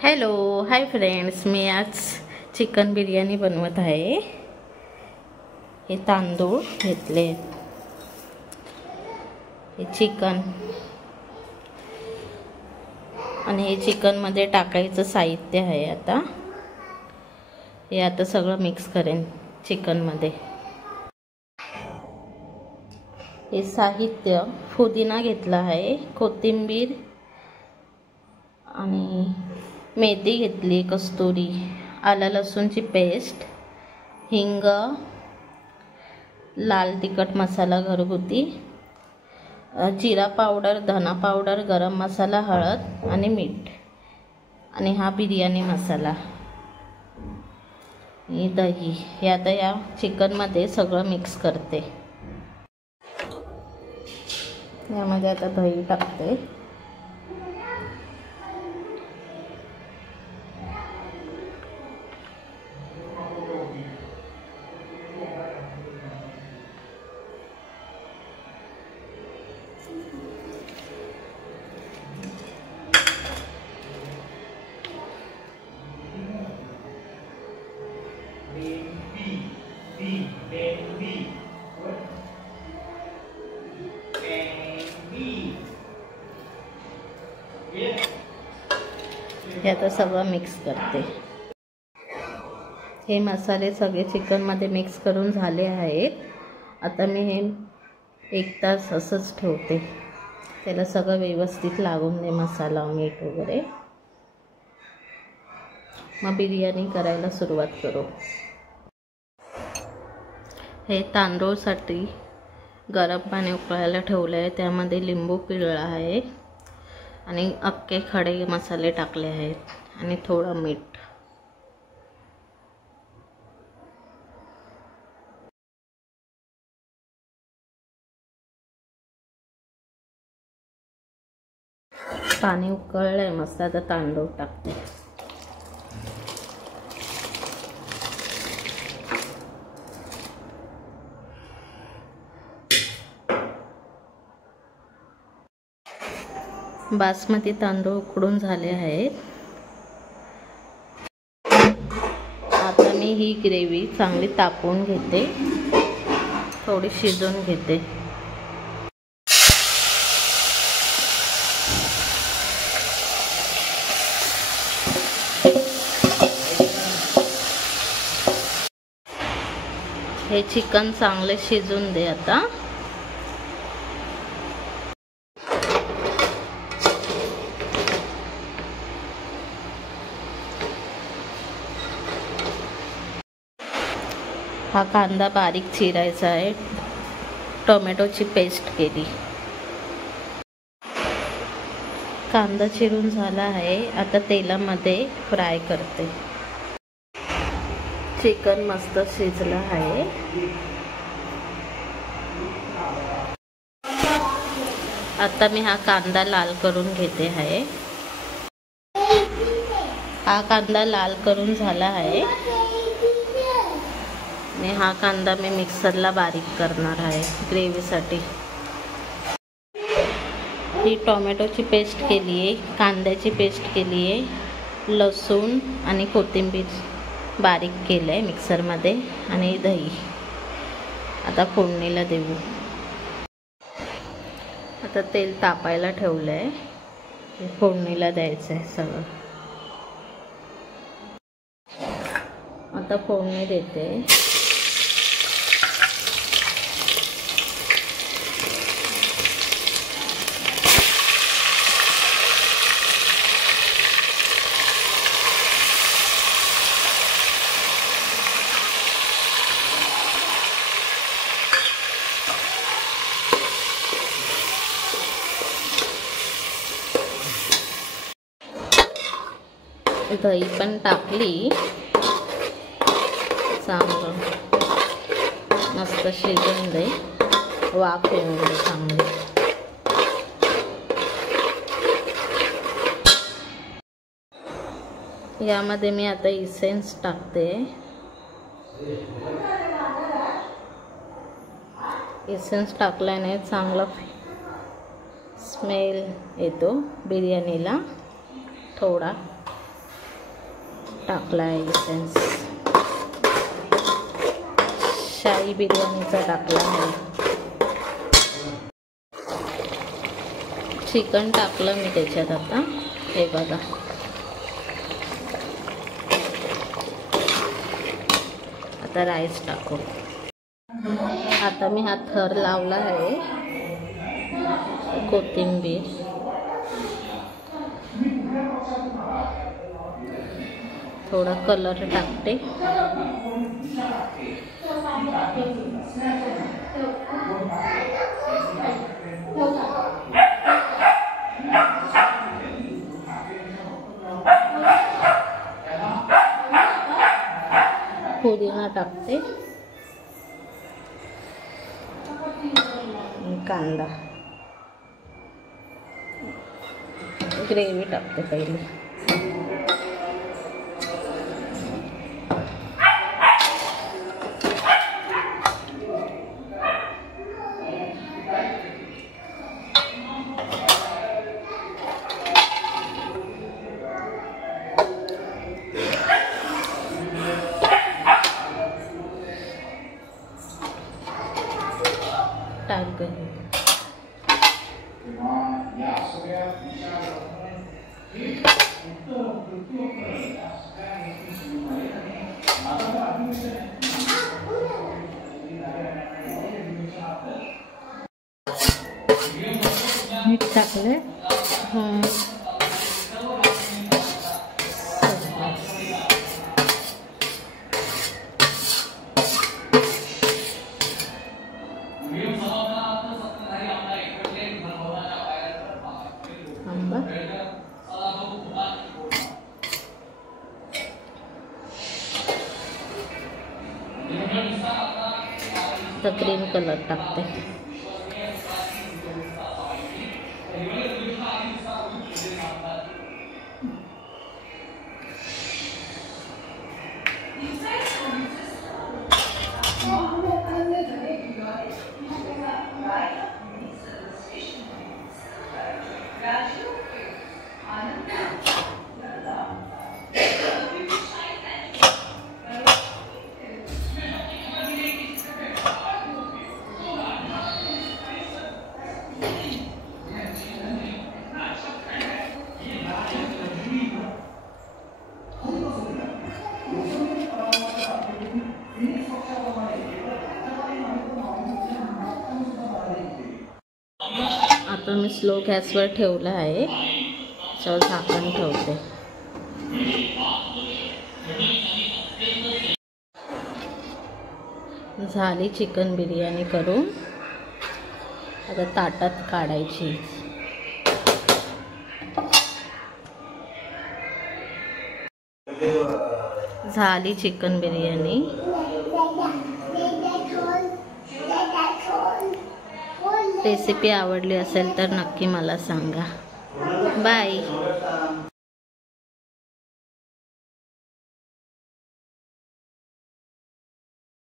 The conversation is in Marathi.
हॅलो हाय फ्रेंड्स, मी आज चिकन बिर्याणी बनवत आहे। हे तांदूळ घेतले, हे चिकन आणि हे चिकन मध्ये टाकायचं साहित्य आहे। आता सगळं मिक्स करेन चिकन मध्ये। हे साहित्य पुदिना घेतला आहे, कोथिंबीर आणि मेथी घेतली, कस्तुरी, आलं लसूणची पेस्ट, हिंग, लाल तिखट मसाला घरगुती, जिरा पावडर, धना पावडर, गरम मसाला, हळद आणि मीठ, आणि हा बिर्याणी मसाला, आणि दही। हे आता या चिकन मध्ये सगळं मिक्स करते। यामध्ये आता दही टाकते। हे आता सगळं मिक्स करते। हे मसाले सगळे चिकन मध्ये मिक्स करून झाले आहेत। आता मी हे 1 तास असंच ठेवते, त्याला सगळं व्यवस्थित लागून दे, मसाला, मीठ वगैरे। मग बिर्याणी करायला सुरुवात करू। हे तांदूळसाठी गरम पाणी उकळायला ठेवले आहे, त्यामध्ये लिंबू पिळला आहे आणि अख्खे खडे मसाले टाकले आहेत आणि थोडं मीठ। पाणी उकळलंय मस्त, आता तांदूळ टाकते। बासमती तांदूळ उकडून झाले आहेत। आता मी ही ग्रेव्ही चांगली तापवून घेते, थोडी शिजवून घेते। हे चिकन चांगले शिजून दे आता। हा कांदा बारीक चिरायचा आहे, टोमॅटोची पेस्ट केली। कांदा चिरून झाला आहे, आता तेलामध्ये फ्राय करते। चिकन मस्त शिजलं आहे। आता मी हा कांदा लाल करून घेते आहे। हा कांदा लाल करून झाला आहे आणि हा कांदा मी मिक्सरला बारीक करणार आहे ग्रेव्हीसाठी। ही टोमॅटोची पेस्ट केली आहे, कांद्याची पेस्ट केली आहे, लसूण आणि कोथिंबीर बारीक केलं आहे मिक्सरमध्ये, आणि दही। आता फोडणीला देऊ। आता तेल तापायला ठेवलं आहे, फोडणीला द्यायचं आहे सगळं। आता फोडणी देते। दही पण टाकली, चांगलं मस्त शिजून दे, वाफ येऊन दे चांगली। यामध्ये मी आता इसेन्स टाकते। इसेन्स टाकल्याने चांगला स्मेल येतो बिर्याणीला थोडा। टाकला आहे एसेन्स, शाही बिर्याणीचा टाकला आहे. चिकन टाकलं मी त्याच्यात. आता हे बघा, आता राईस टाकू. आता मी हा थर लावला आहे, कोथिंबीर, थोडा कलर टाकते. पुदिना टाकते, कांदा, ग्रेव्ही टाकते पहिले. टाक मीठ टाकले. तर ग्रीन कलर टाकते. आता मी स्लो गॅसवर ठेवला आहे, त्याच्यावर झाकण ठेवते. झाली चिकन बिर्याणी करून, आता ताटात काढायची. झाली चिकन बिर्याणी. रेसिपी आवडली असेल तर नक्की मला सांगा. बाय.